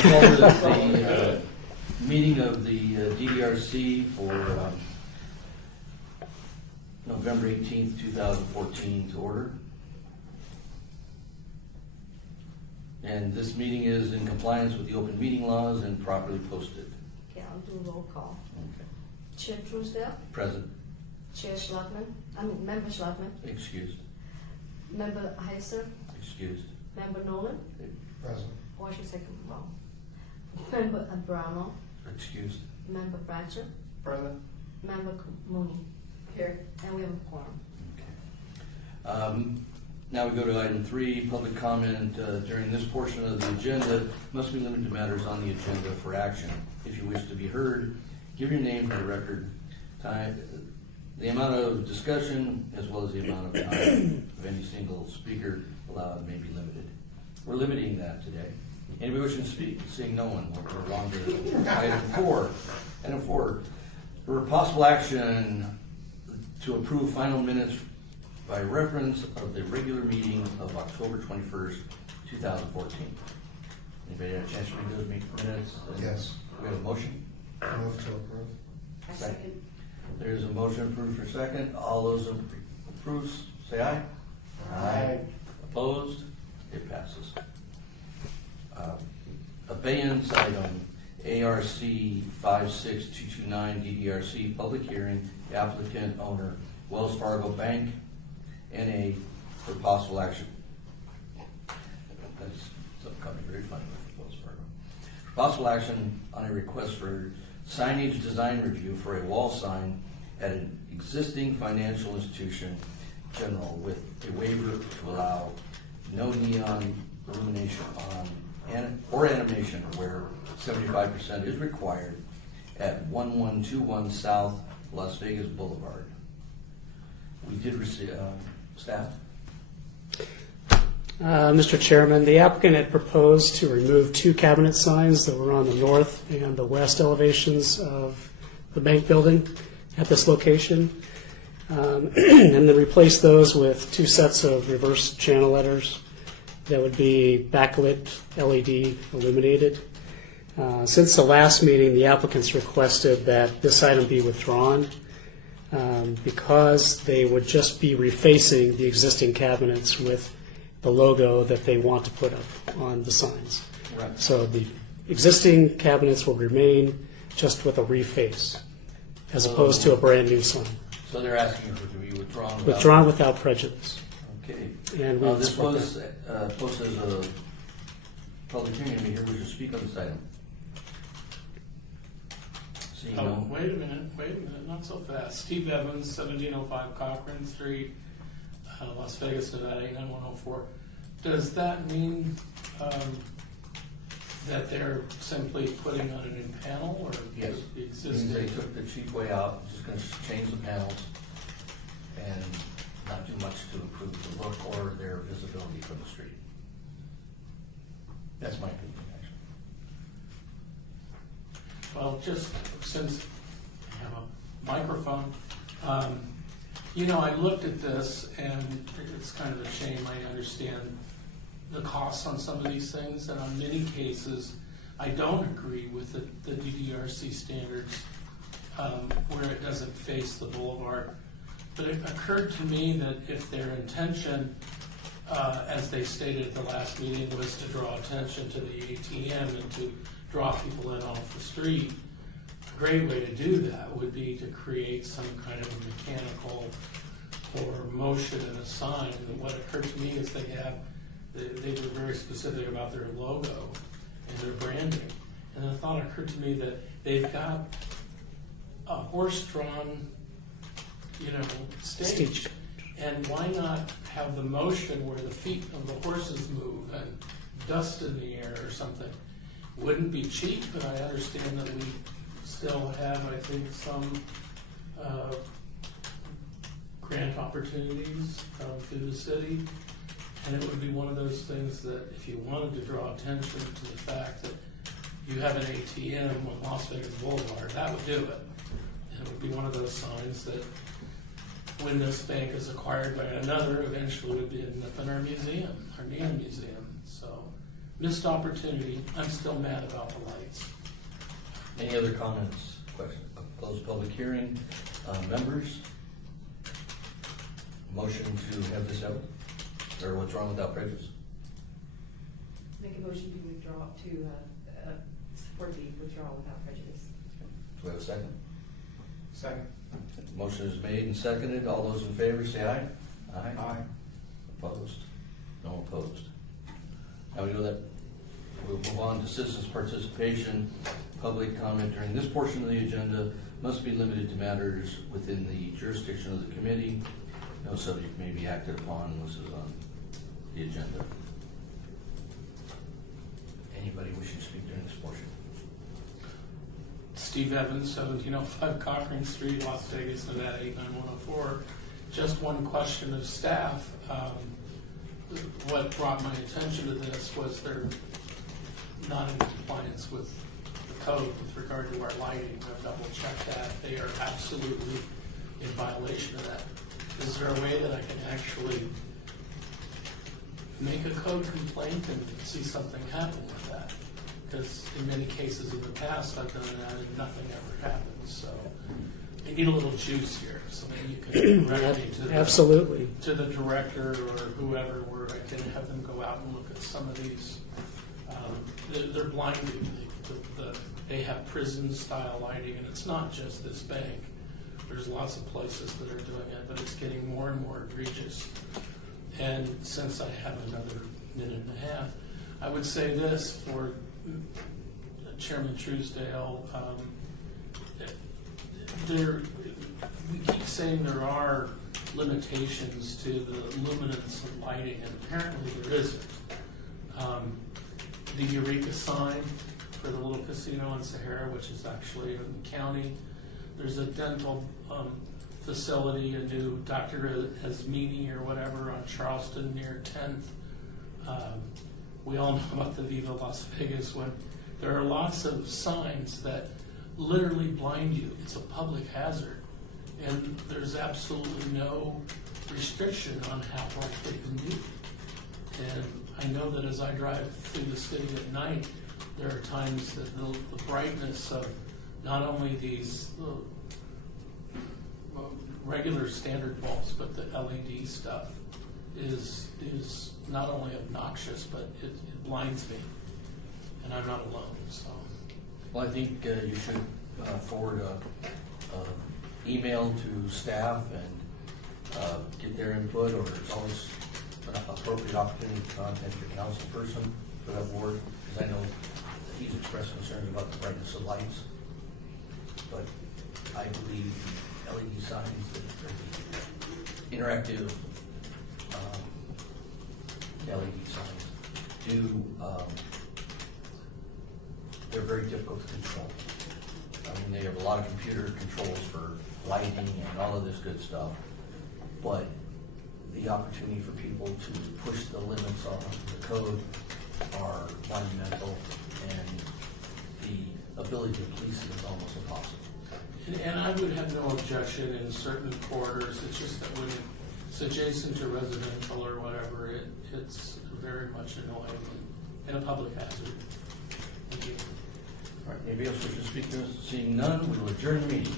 Call the meeting of the DDRC for November 18th, 2014 to order. And this meeting is in compliance with the open meeting laws and properly posted. Okay, I'll do roll call. Okay. Chair Truesdale, Present. Chair Schlotman, Member Schlotman, Excused. Member Heiser, Excused. Member Nolan, Present. or I should say wrong. Member Abramo, Excused. Member Bratcher, Present. Member Mooney. Here. And we have a quorum. Okay. Now we go to item 3, public comment. During this portion of the agenda must be limited to matters on the agenda for action. If you wish to be heard, give your name for the record. Time, the amount of discussion as well as the amount of time of any single speaker allowed may be limited. We're limiting that today. Anybody wishing to speak? Seeing no one, we're on to item 4. Item 4, for possible action to approve final minutes by reference of the regular meeting of October 21st, 2014. Anybody have a chance to read those minutes? Yes. We have a motion? Move to approve. I second. There's a motion approved for second. All those approved, say aye. Aye. Opposed? It passes. Abeyance item ARC 56229 DDRC public hearing, applicant owner Wells Fargo Bank, NA, for possible action. That's something very funny with Wells Fargo. For possible action on a request for signage design review for a wall sign at an existing financial institution general with a waiver to allow no neon illumination on or animation where 75% is required at 1121 South Las Vegas Boulevard. We did receive, staff? Mr. Chairman, the applicant had proposed to remove 2 cabinet signs that were on the north and the west elevations of the bank building at this location, and then replace those with 2 sets of reverse channel letters that would be backlit LED illuminated. Since the last meeting, the applicants requested that this item be withdrawn because they would just be refacing the existing cabinets with the logo that they want to put up on the signs. Right. So the existing cabinets will remain just with a reface as opposed to a brand new sign. So they're asking for it to be withdrawn? Withdrawn without prejudice. Okay. And we This support was posted as a public hearing. Anybody here wish to speak on this item? Seeing no. Wait a minute, not so fast. Steve Evans, 1705 Cochran Street, Las Vegas, Nevada, 89104. Does that mean that they're simply putting on a new panel, or Yes. the Means existing? they took the cheap way out, just going to change the panels and not do much to improve the look or their visibility from the street. That's my opinion, actually. Well, just since I have a microphone, I looked at this, and it's kind of a shame. I understand the costs on some of these things, and on many cases, I don't agree with the DDRC standards where it doesn't face the boulevard. But it occurred to me that if their intention, as they stated at the last meeting, was to draw attention to the ATM and to draw people in off the street, a great way to do that would be to create some kind of a mechanical or motion in a sign. And what occurred to me is they were very specific about their logo and their branding. And the thought occurred to me that they've got a horse-drawn, stage. And why not have the motion where the feet of the horses move and dust in the air or something? Wouldn't be cheap, but I understand that we still have, I think, some grant opportunities through the city. And it would be one of those things that if you wanted to draw attention to the fact that you have an ATM on Las Vegas Boulevard, that would do it. And it would be one of those signs that when this bank is acquired by another, eventually would be up in our museum, our neon museum. So missed opportunity. I'm still mad about the lights. Any other comments, questions? Close public hearing. Members? Motion to have this out, or withdrawn without prejudice? Make a motion to withdraw, to support the withdrawal without prejudice. Do we have a second? Second. Motion is made and seconded. All those in favor say aye. Aye. Opposed? No opposed. Now we know that we'll move on to citizens' participation. Public comment during this portion of the agenda must be limited to matters within the jurisdiction of the committee. No subject may be acted upon unless it's on the agenda. Anybody wishing to speak during this portion? Steve Evans, 1705 Cochrane Street, Las Vegas, Nevada 89104. Just one question of staff. What brought my attention to this was they're not in compliance with the code with regard to our lighting. I've double checked that. They are absolutely in violation of that. Is there a way that I can actually make a code complaint and see something happen with that? Because in many cases in the past, I've done that and nothing ever happens. So I need a little juice here, so maybe you can direct me to Absolutely. to the director or whoever, where I can have them go out and look at some of these. They're blinding. They have prison-style lighting, and it's not just this bank. There's lots of places that are doing it, but it's getting more and more egregious. And since I have another minute and a half, I would say this for Chairman Truesdale. We keep saying there are limitations to the luminance of lighting, and apparently there isn't. The Eureka sign for the little casino in Sahara, which is actually in the county. There's a dental facility, a new Dr. Asmini or whatever on Charleston near 10th. We all know about the Viva Las Vegas one. There are lots of signs that literally blind you. It's a public hazard. And there's absolutely no restriction on how bright they can be. And I know that as I drive through the city at night, there are times that the brightness of not only these regular standard bulbs, but the LED stuff is not only obnoxious, but it blinds me. And I'm not alone, so. Well, I think you should forward a email to staff and get their input, or it's always an appropriate opportunity to contact your council person for that board, because I know that he's expressed concerns about the brightness of lights. But I believe the LED signs, the interactive LED signs do, they're very difficult to control. I mean, they have a lot of computer controls for lighting and all of this good stuff, but the opportunity for people to push the limits on the code are monumental, and the ability to police it is almost impossible. And I would have no objection in certain corridors. It's just that when it's adjacent to residential or whatever, it's very much annoying and a public hazard. Thank you. All right, anybody else wish to speak to us? Seeing none, we will adjourn the meeting.